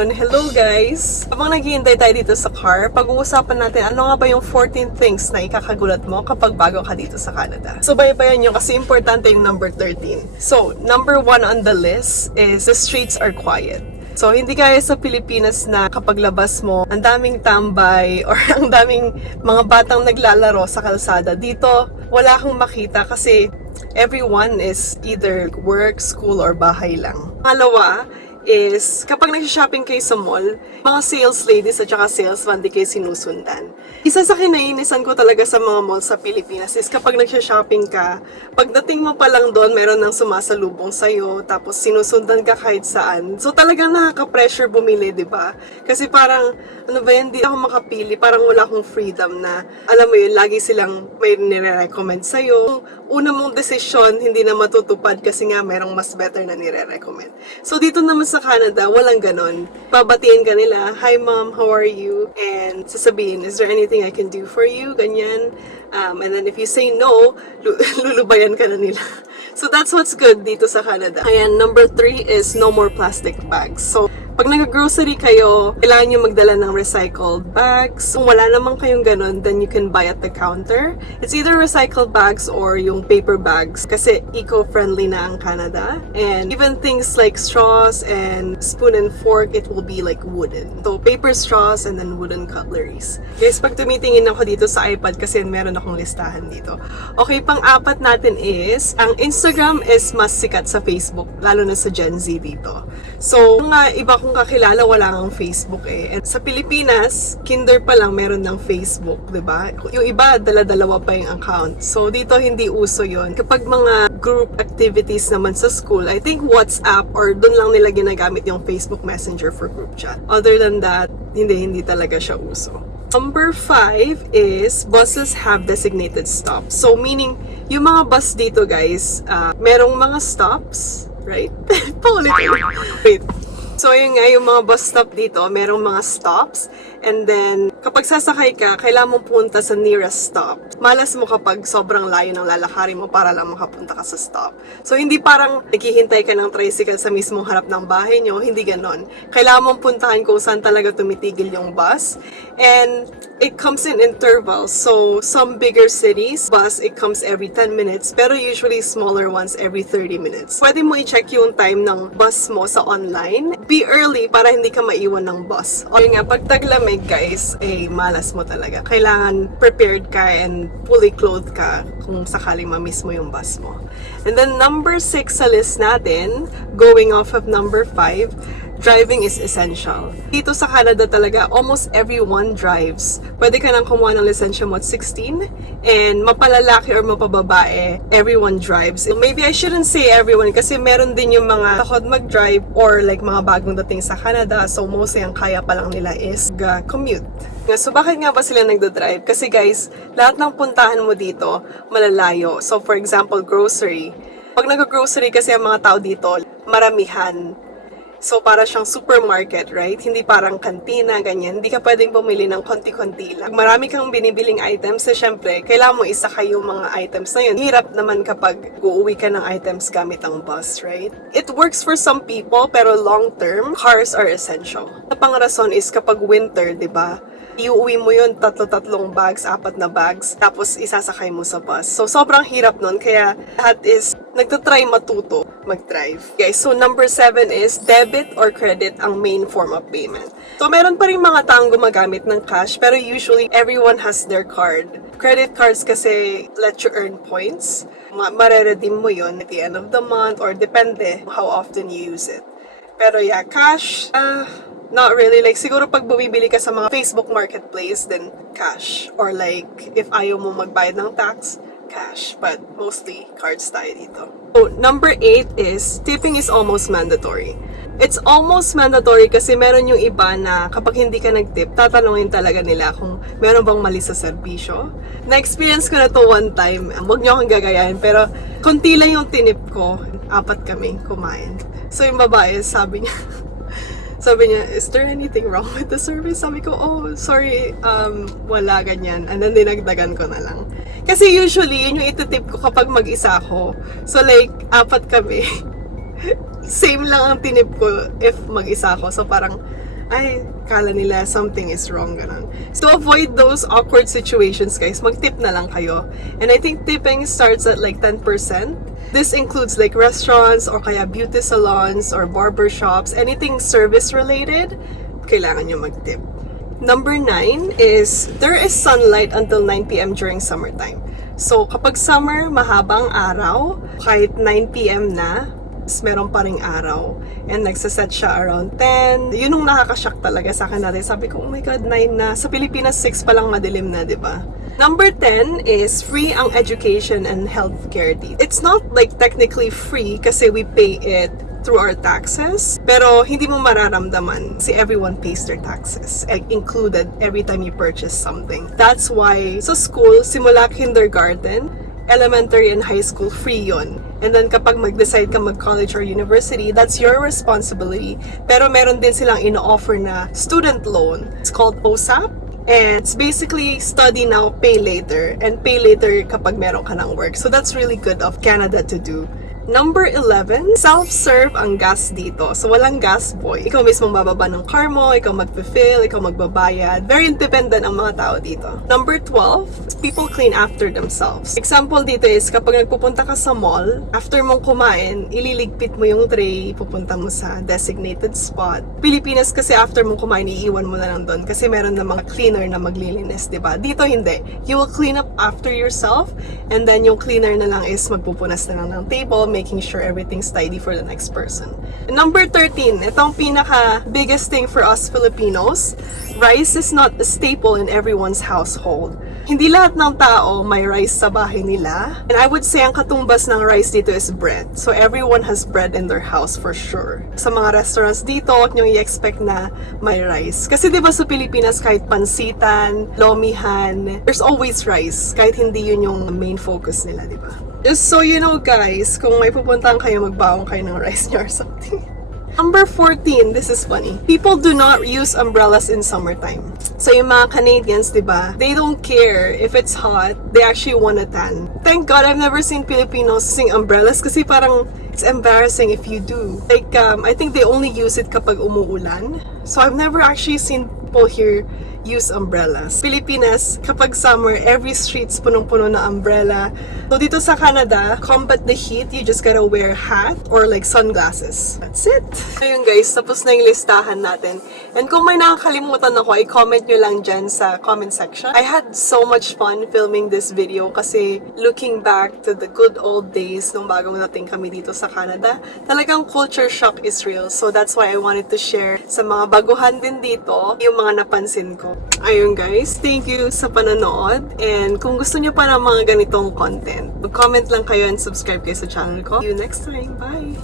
Ayun, hello guys! Habang naghihintay tayo dito sa car, pag-uusapan natin ano nga ba yung 14 things na ikakagulat mo kapag bago ka dito sa Canada. So, bayan nyo kasi importante yung number 13. So, number 1 on the list is the streets are quiet. So, hindi kaya sa Pilipinas na kapag labas mo, ang daming tambay or ang daming mga batang naglalaro sa kalsada. Dito, wala kang makita kasi everyone is either work, school, or bahay lang. Pangalawa is kapag nag-shopping kayo sa mall, mga sales ladies at saka salesman di kayo sinusundan. Isa sa kinainisan ko talaga sa mga mall sa Pilipinas is kapag nag-shopping ka, pagdating mo pa lang doon, meron nang sumasalubong sa'yo, tapos sinusundan ka kahit saan. So talagang nakaka-pressure bumili, di ba? Kasi parang, ano ba yan, di ako makapili, parang wala akong freedom na, alam mo yun, lagi silang may nire-recommend sa'yo. Una mong desisyon, hindi na matutupad kasi nga merong mas better na nire-recommend. So dito naman sa Canada, walang ganon. Babatiin ka nila, "Hi mom, how are you?" And sasabihin, "Is there anything I can do for you?" Ganyan. And then if you say no, lulubayan ka na nila. So that's what's good dito sa Canada. Ayan, number 3 is no more plastic bags. So, pag nag-grocery kayo, kailangan nyo magdala ng recycled bags. Kung wala naman kayong ganun, then you can buy at the counter. It's either recycled bags or yung paper bags kasi eco-friendly na ang Canada. And even things like straws and spoon and fork, it will be like wooden. So, paper straws and then wooden cutleries. Guys, pag tumitingin ako dito sa iPad kasi meron akong listahan dito. Okay, pang-apat natin is, ang Instagram is mas sikat sa Facebook, lalo na sa Gen Z dito. So, mga iba kong kakilala, wala kang Facebook eh. And sa Pilipinas, kinder pa lang meron ng Facebook, di ba? Yung iba, dala-dalawa pa yung account. So, dito hindi uso yon. Kapag mga group activities naman sa school, I think WhatsApp or dun lang nila ginagamit yung Facebook Messenger for group chat. Other than that, hindi talaga siya uso. Number 5 is buses have designated stops. So, meaning, yung mga bus dito, guys, merong mga stops, right? Paulit. Wait. So, yun nga, yung mga bus stop dito, merong mga stops. And then, kapag sasakay ka, kailangan mong punta sa nearest stop. Malas mo kapag sobrang layo ng lalakarin mo para lang makapunta ka sa stop. So, hindi parang naghihintay ka ng tricycle sa mismong harap ng bahay nyo. Hindi ganon. Kailangan mong puntahan kung saan talaga tumitigil yung bus. And it comes in intervals. So, some bigger cities, bus, it comes every 10 minutes. Pero usually, smaller ones every 30 minutes. Pwede mo i-check yung time ng bus mo sa online. Be early para hindi ka maiwan ng bus. O yun nga, pag taglamig guys, malas mo talaga. Kailangan prepared ka and fully clothed ka kung sakaling ma-miss mo yung bus mo. And then number 6 sa list natin, going off of number 5, driving is essential. Dito sa Canada talaga, almost everyone drives. Pwede ka nang kumuha ng lisensya mo at 16, and mapalalaki or mapababae, everyone drives. Maybe I shouldn't say everyone kasi meron din yung mga takot mag-drive or like mga bagong dating sa Canada, so mostly ang kaya pa lang nila is commute. So bakit nga ba sila nagdo-drive? Kasi guys, lahat ng puntahan mo dito, malalayo. So for example, grocery. Pag nag-grocery kasi ang mga tao dito, maramihan. So, para siyang supermarket, right? Hindi parang kantina, ganyan. Hindi ka pwedeng bumili ng konti-konti lang. Marami kang binibiling items, so syempre, kailangan mo isakay yung mga items na yun. Hirap naman kapag uuwi ka ng items gamit ang bus, right? It works for some people, pero long-term, cars are essential. Sa pang-rason is kapag winter, di ba? Iuwi mo yun, 3 bags, 4 na bags, tapos isasakay mo sa bus. So, sobrang hirap nun, kaya lahat is nagtatry matuto mag-drive. Okay, so number 7 is debit or credit ang main form of payment. So, meron pa rin mga taong gumagamit ng cash, pero usually, everyone has their card. Credit cards kasi let you earn points. Mareredeem mo yun at the end of the month or depende how often you use it. Pero yeah, cash, not really. Like, siguro pag bumibili ka sa mga Facebook Marketplace, then cash. Or like, if ayaw mo magbayad ng tax, cash. But mostly, cards tayo dito. So, number 8 is, tipping is almost mandatory. It's almost mandatory kasi meron yung iba na kapag hindi ka nag-tip, tatanungin talaga nila kung meron bang mali sa serbisyo. Na-experience ko na to one time. Huwag niyo akong gagayahin, pero konti lang yung tinip ko. 4 kami kumain. So, yung babae, sabi niya, "Is there anything wrong with the service?" Sabi ko, "Oh, sorry, wala ganyan." And then dinagdagan ko na lang. Kasi usually, yun yung ititip ko kapag mag-isa ako. So like, 4 kami. Same lang ang tinip ko if mag-isa ako. So parang, ay, kala nila something is wrong, ganun. So, to avoid those awkward situations, guys, mag-tip na lang kayo. And I think tipping starts at like 10%. This includes like restaurants or kaya beauty salons or barber shops, anything service related, kailangan nyo mag-tip. Number 9 is, there is sunlight until 9 p.m. during summertime. So, kapag summer, mahabang araw, kahit 9 p.m. na, meron pa ring araw. And nagsaset siya around 10. Yun yung nakakashock talaga sa akin natin. Sabi ko, oh my God, 9 na. Sa Pilipinas, 6 pa lang madilim na, di ba? Number 10 is free ang education and healthcare dito. It's not like technically free kasi we pay it through our taxes, pero hindi mo mararamdaman kasi everyone pays their taxes, included every time you purchase something. That's why sa school, simula kindergarten, elementary and high school, free yun. And then kapag mag-decide ka mag-college or university, that's your responsibility. Pero meron din silang ino-offer na student loan. It's called OSAP. And it's basically study now, pay later. And pay later kapag meron ka ng work. So that's really good of Canada to do. Number 11, self-serve ang gas dito. So, walang gas boy. Ikaw mismo bababa ng car mo, ikaw magpe-fill, ikaw magbabayad. Very independent ang mga tao dito. Number 12, people clean after themselves. Example dito is, kapag nagpupunta ka sa mall, after mong kumain, ililigpit mo yung tray, pupunta mo sa designated spot. Pilipinas kasi after mong kumain, iiwan mo na lang doon kasi meron na mga cleaner na maglilinis, diba? Dito hindi. You will clean up after yourself, and then yung cleaner na lang is magpupunas na lang ng table, making sure everything's tidy for the next person. Number 13, itong pinaka biggest thing for us Filipinos, rice is not a staple in everyone's household. Hindi lahat ng tao may rice sa bahay nila. And I would say ang katumbas ng rice dito is bread. So everyone has bread in their house for sure. Sa mga restaurants dito, huwag nyo i-expect na may rice. Kasi diba sa Pilipinas, kahit pansitan, lomihan, there's always rice. Kahit hindi yun yung main focus nila, diba? Just so you know guys, kung may pupuntahan kayo, magbaong kayo ng rice nyo or something. Number 14, this is funny. People do not use umbrellas in summertime. So yung mga Canadians, diba, they don't care if it's hot, they actually wanna tan. Thank God I've never seen Filipinos using umbrellas kasi parang it's embarrassing if you do. Like, I think they only use it kapag umuulan. So I've never actually seen people here use umbrellas. Pilipinas, kapag summer, every street's punong-puno na umbrella. So dito sa Canada, combat the heat, you just gotta wear hat or like sunglasses. That's it. Ayun guys, tapos na yung listahan natin. And kung may nakakalimutan ako, i-comment nyo lang dyan sa comment section. I had so much fun filming this video kasi looking back to the good old days nung bagong nating kami dito sa Canada, talagang culture shock is real. So that's why I wanted to share sa mga baguhan din dito yung mga napansin ko. Ayun guys, thank you sa panonood. And kung gusto nyo pa ng mga ganitong content, mag-comment lang kayo and subscribe kayo sa channel ko. See you next time. Bye!